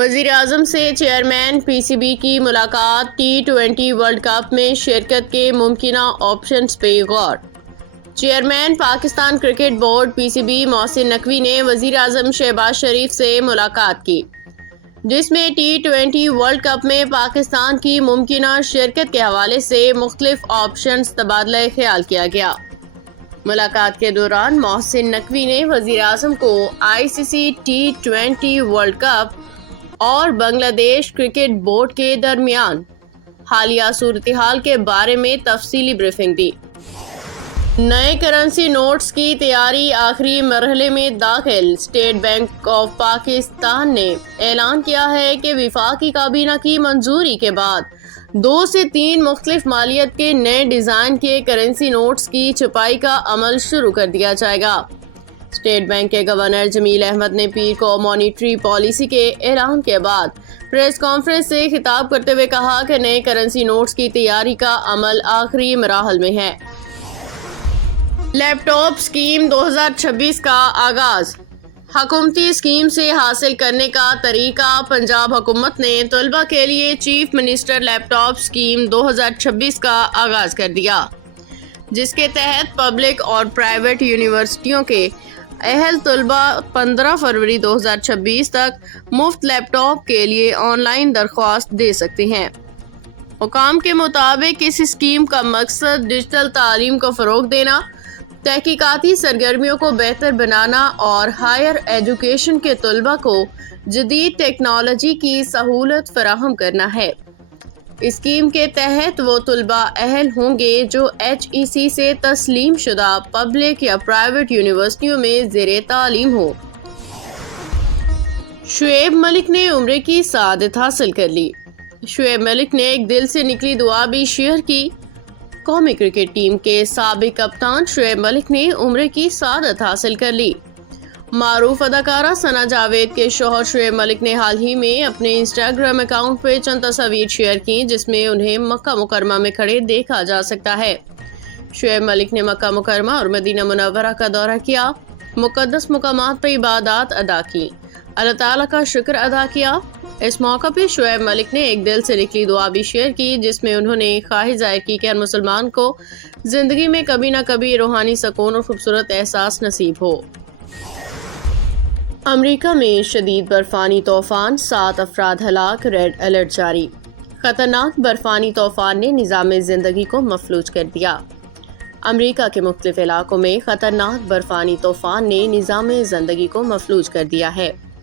وزیراعظم سے chairman P C B کی ملاقات، T20 ورلڈ کپ میں شرکت کے ممکنہ آپشنز پہ غور۔ چیئرمین پاکستان کرکٹ بورڈ پی سی بی محسن نقوی نے وزیراعظم شہباز شریف سے ملاقات کی، جس میں T20 ورلڈ کپ میں پاکستان کی ممکنہ شرکت کے حوالے سے مختلف آپشنز تبادلہ خیال کیا گیا۔ ملاقات کے دوران محسن نقوی نے وزیراعظم کو ICC T20 ورلڈ کپ اور بنگلہ دیش کرکٹ بورڈ کے درمیان حالیہ صورتحال کے بارے میں تفصیلی بریفنگ دی۔ نئے کرنسی نوٹس کی تیاری آخری مرحلے میں داخل۔ اسٹیٹ بینک آف پاکستان نے اعلان کیا ہے کہ وفاقی کابینہ کی منظوری کے بعد 2 سے 3 مختلف مالیت کے نئے ڈیزائن کے کرنسی نوٹس کی چھپائی کا عمل شروع کر دیا جائے گا۔ اسٹیٹ بینک کے گورنر جمیل احمد نے پیر کو مانیٹری پالیسی کے اعلان کے بعد پریس کانفرنس سے خطاب کرتے ہوئے کہا کہ نئے کرنسی نوٹس کی تیاری کا عمل آخری مراحل میں ہے۔ لیپ ٹاپ اسکیم 2026 کا آغاز۔ حکومتی اسکیم سے حاصل کرنے کا طریقہ۔ پنجاب حکومت نے طلبہ کے لیے چیف منسٹر لیپ ٹاپ اسکیم 2026 کا آغاز کر دیا، جس کے تحت پبلک اور پرائیویٹ یونیورسٹیوں کے اہل طلبہ 15 فروری 2026 تک مفت لیپ ٹاپ کے لیے آن لائن درخواست دے سکتے ہیں۔ حکام کے مطابق اس اسکیم کا مقصد ڈیجیٹل تعلیم کو فروغ دینا، تحقیقاتی سرگرمیوں کو بہتر بنانا اور ہائر ایجوکیشن کے طلبہ کو جدید ٹیکنالوجی کی سہولت فراہم کرنا ہے۔ اسکیم کے تحت وہ طلبہ اہل ہوں گے جو HEC سے تسلیم شدہ پبلک یا پرائیویٹ یونیورسٹیوں میں زیر تعلیم ہو۔ شعیب ملک نے عمرے کی سعادت حاصل کر لی۔ شعیب ملک نے ایک دل سے نکلی دعا بھی شیئر کی۔ قومی کرکٹ ٹیم کے سابق کپتان شعیب ملک نے عمرے کی سعادت حاصل کر لی۔ معروف اداکارہ ثنا جاوید کے شوہر شعیب ملک نے حال ہی میں اپنے انسٹاگرام اکاؤنٹ پہ چند تصاویر شیئر کی، جس میں انہیں مکہ مکرمہ میں کھڑے دیکھا جا سکتا ہے۔ شعیب ملک نے مکہ مکرمہ اور مدینہ منورہ کا دورہ کیا، مقدس مقامات پہ عبادات ادا کی، اللہ تعالیٰ کا شکر ادا کیا۔ اس موقع پہ شعیب ملک نے ایک دل سے نکلی دعا بھی شیئر کی، جس میں انہوں نے خواہش ظاہر کی کہ ہر مسلمان کو زندگی میں کبھی نہ کبھی روحانی سکون اور خوبصورت احساس نصیب ہو۔ امریکہ میں شدید برفانی طوفان، 7 افراد ہلاک، ریڈ الرٹ جاری۔ خطرناک برفانی طوفان نے نظام زندگی کو مفلوج کر دیا۔ امریکہ کے مختلف علاقوں میں خطرناک برفانی طوفان نے نظام زندگی کو مفلوج کر دیا ہے۔